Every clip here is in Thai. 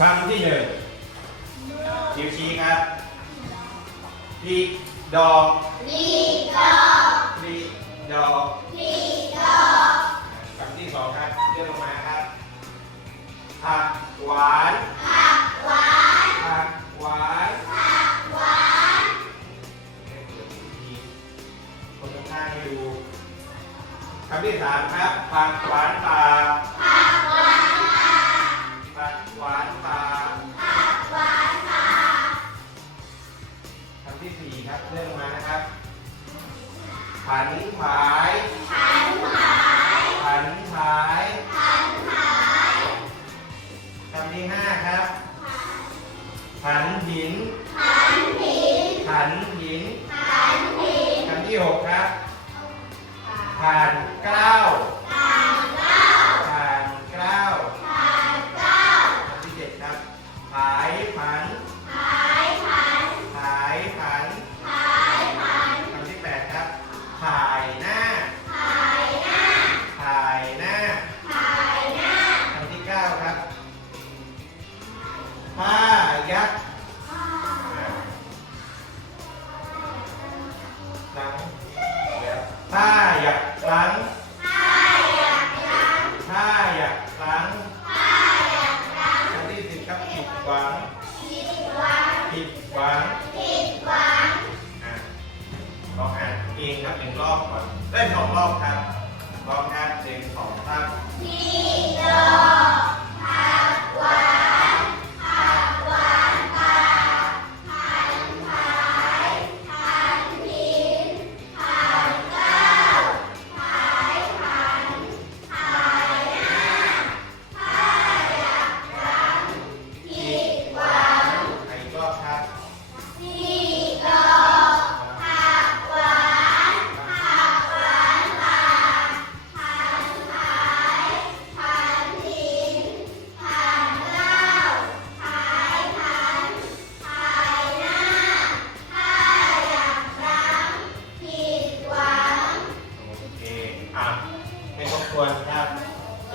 คำที่หนึ่งนิ้วชี้ครับพริกดอกพริกดอกคำที่สองครับเลื่อนลงมาครับผักหวานผักหวานผักหวานคนข้างๆให้ดูคำที่สามครับผักหวานป่าผัก ที่สี่ครับเลื่อนลงมานะครับ ผันผาย ผันผาย ผันผาย ผันผายคำที่ห้าครับ ผันหิน ผันหิน ผันหิน ผันหินคำที่หกครับ ผ่านเกล้า กครั้งห้ายักครั้งห้ายักษ์หลังผ้ายักษ์หลังที่สิบครับผิดหวังผิดหวังผิดหวังผิดหวังอะลองอ่านเองครับหนึ่งรอบก่อนได้สองรอบครับลองครับหนึ่งสองสามผิ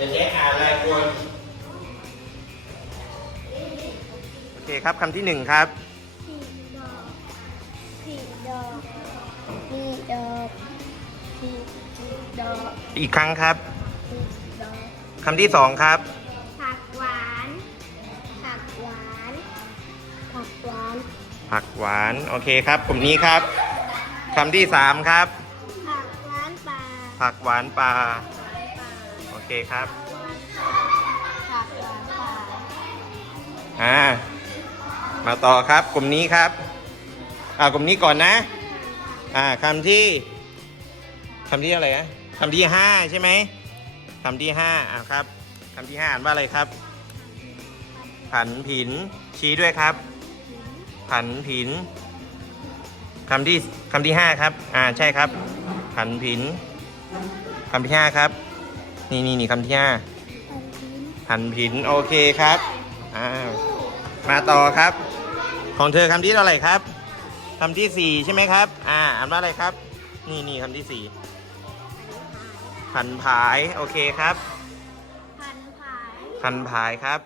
ดี๋ยวเจ๊อ่านรายคนโอเคครับคำที่หนึ่งครับผีดอกผีดอกผีดอกอีกครั้งครับผีดอกคำที่สองครับ ผักหวาน ผักหวาน ผักหวาน ผักหวาน โอเคครับกลุ่มนี้ครับคำที่สามครับ ผักหวานปลาผักหวานปลาโอ เคครับผักหวานปลาอ่ามาต่อครับกลุ่มนี้ครับอ่ากลุ่มนี้ก่อนนะ อ่าคำที่คำที่อะไรนะคำที่ห้าใช่ไหมคำที่ห้าอ่าครับคำที่ห้าอ่านว่าอะไรครับ ผันผิน ชี้ด้วยครับ ผันผินคำที่คำที่ห้าครับ อ่าใช่ครับ ผันผินคำที่ห้าครับ นี่นี่นี่คำที่ห้าผันลิ้นผันผินโอเคครับอ่ามาต่อครับ ของเธอคำที่เท่าไหร่ครับคำที่สี่ใช่ไหมครับ อ่าอ่านว่าอะไรครับ นี่นี่คำที่สี่ผันผายโอเคครับ พันผายผันผายครับ